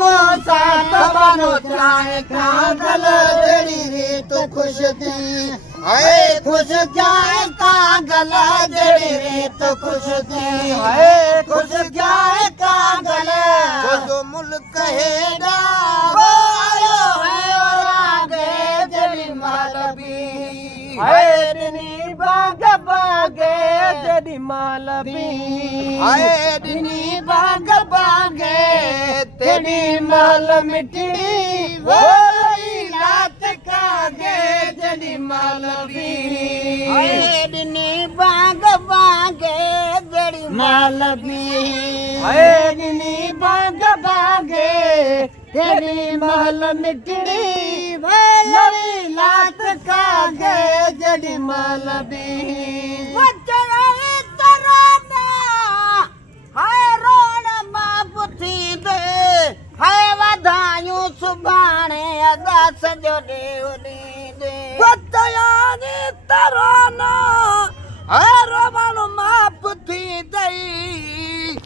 मोसा तबानो चाहे कागल जड़ी रीत खुश थी हाय खुश जाए कागल जड़ी रीत खुश थी हाय खुश जाए कागल जो मुल्क हेड़ा वो आयो है और आगे जड़ी मालवी हाय दिनी बाग बागे जड़ी मालवी हाय दिनी बाग बागे तेरी माल मिटड़ी वो रात कागे जड़ी मालवी हाय दिनी बाग बागे जड़ी मालवी हाय दिनी बाग बागे तेरी माल मिटड़ी वो रात कागे जड़ी मालवी हाय वाधायूं सुभाणे अदास जो ॾेवनी दे बतयानी तराना हाय रोवण माप थी दई।